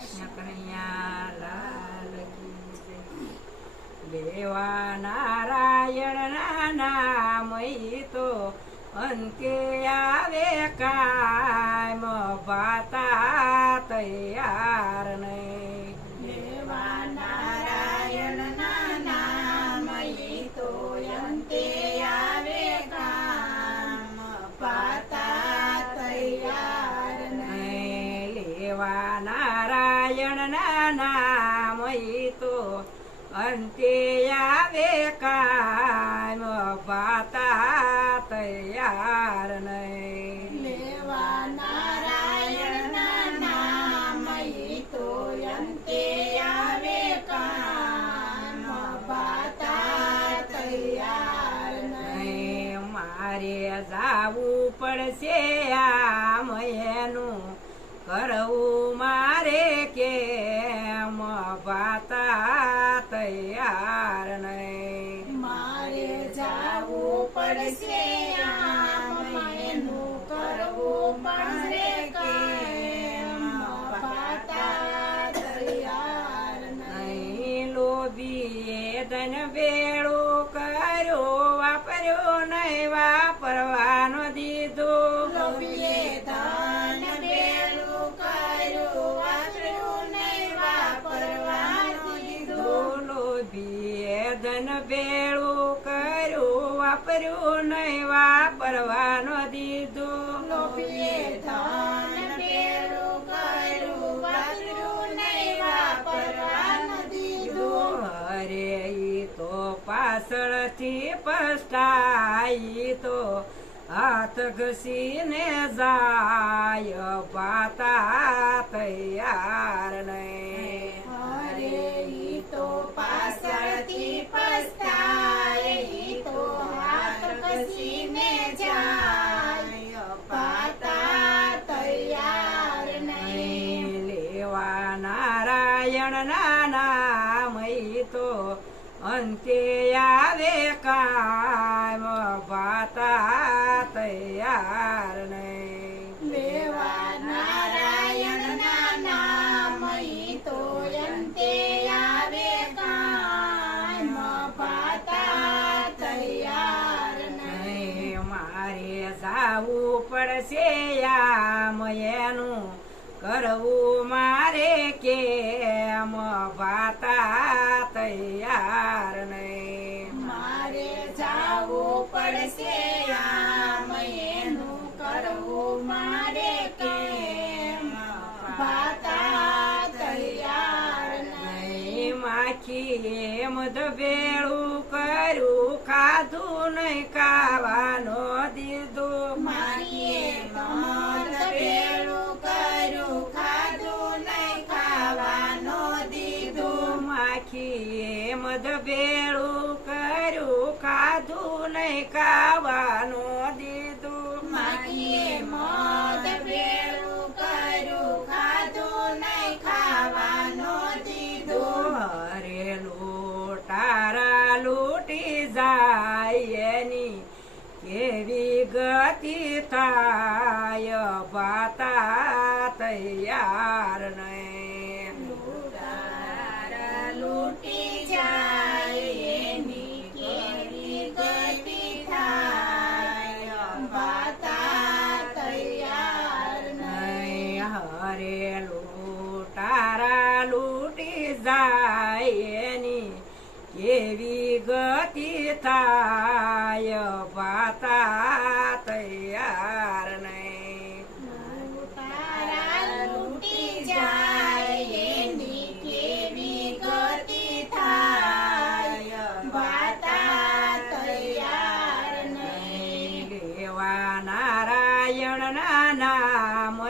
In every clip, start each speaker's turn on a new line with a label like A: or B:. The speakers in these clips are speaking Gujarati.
A: કૃષ્ણ કનૈયા લાલ. દેવા નારાયણ નામ તો અંતે આવે કાય પાતા તૈયાર
B: અંતે આવે કામ પાતા તૈયાર નહીં.
A: લેવા નારાયણ નામ તો અંતે આવે
B: કામ પાતા તૈયાર નહીં
A: મારે જાવું પડશે આમ એનું કરવું મારે ધન વેળો કર્યો વાપર્યો નહીં વાપરવાનો દીધો
B: ધન કર્યું વાપર્યું નહીં વાપરવાનું દીધું.
A: લોભીએ ધન
B: બેલું કર્યું વાપર્યું નહીં વાપરવાનું દીધું.
A: અરે ઈ તો પાછળથી પસ્તાઈ તો હાથ ઘસીને જાય પાતા તૈયાર અંતે આવે કામ પાતા તૈયાર નહીં.
B: નામ તો અંતે આવે કામ તૈયાર નહીં.
A: મારે જાવું પડશે આ એનું કરવું મારે કેમ? વાતા તૈયાર નહીં.
B: મારે જાવું પડશે આમ એનું કરવું મારે કેમ? પાતા તૈયાર નહીં
A: માખી મધ ભેળું કર્યું ખાધું નહીં ખાવાનો દીધું.
B: મારીએ
A: માખી મધ ભેળું કર્યું ખાધું નહીં ખાવાનું દીધું.
B: મારીએ મત બેડું કર્યું ખાધું નહીં ખાવાનો દીધું.
A: હરેલું તારા લૂટી જાય એની કેવી ગતિ થાય? પાતા તૈયાર નહીં.
B: લૂટી જાય એની કેવી ગતિ થાય. પાતા તૈયાર નહીં.
A: હરેલું તારા લૂટી જાય તૈયાર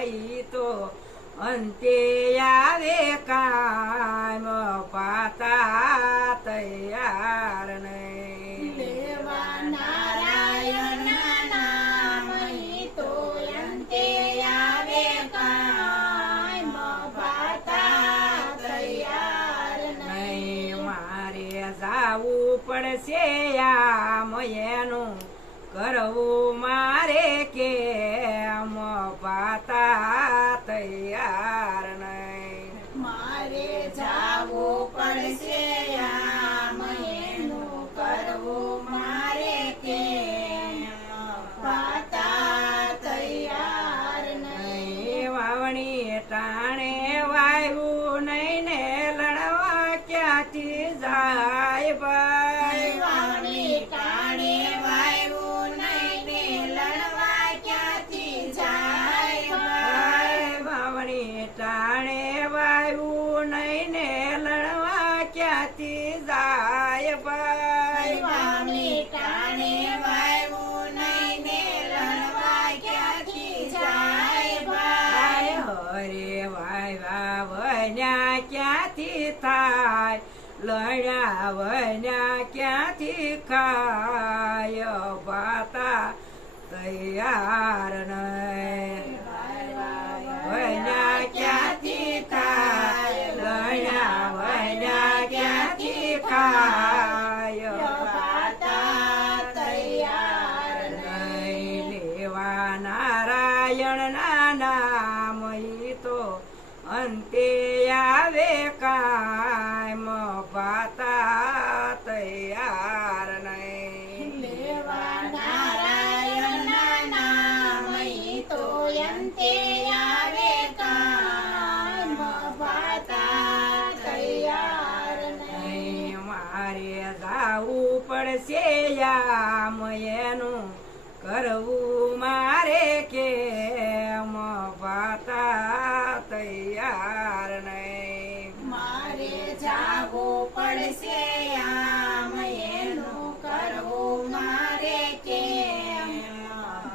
A: નામ તો અંતે આવે કામ પાતા તૈયાર નહીં.
B: નામ તો અંતે આવે કાયમ પાતા તૈયાર નહીં.
A: મારે જાવું પડશે આ એનું કરવું મારે કે પાતા તૈયાર નહીં.
B: મારે જાવું
A: પડશે. વાવણી ટાણે વાયુ નહીં ને લડવા ક્યાંથી જાય ભાઈ
B: વાવણી ટાણે વાયુ નહીં ને લડવા ક્યાંથી જાય ભાઈ
A: ભાઈ હરે વાયવા વન્યા ક્યાંથી થાય લડ્યા વન્યા ક્યાંથી ખાય ભાતા તૈયાર નહીં નારાયણ ના નામ તો અંતે આવે કાયમ પાતા તૈયાર નહીં.
B: લેવા નારાયણના નામ તો અંતે આવે કામ ભાતા તૈયાર નહીં.
A: મારે જાવું પડશે યામ એનું કરવું મારે કે પાતા તૈયાર નહીં.
B: મારે જાગો પડશે આમ એનું કરવું મારે કે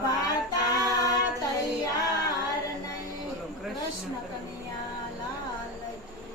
B: વાતા તૈયાર નહીં.
A: કૃષ્ણ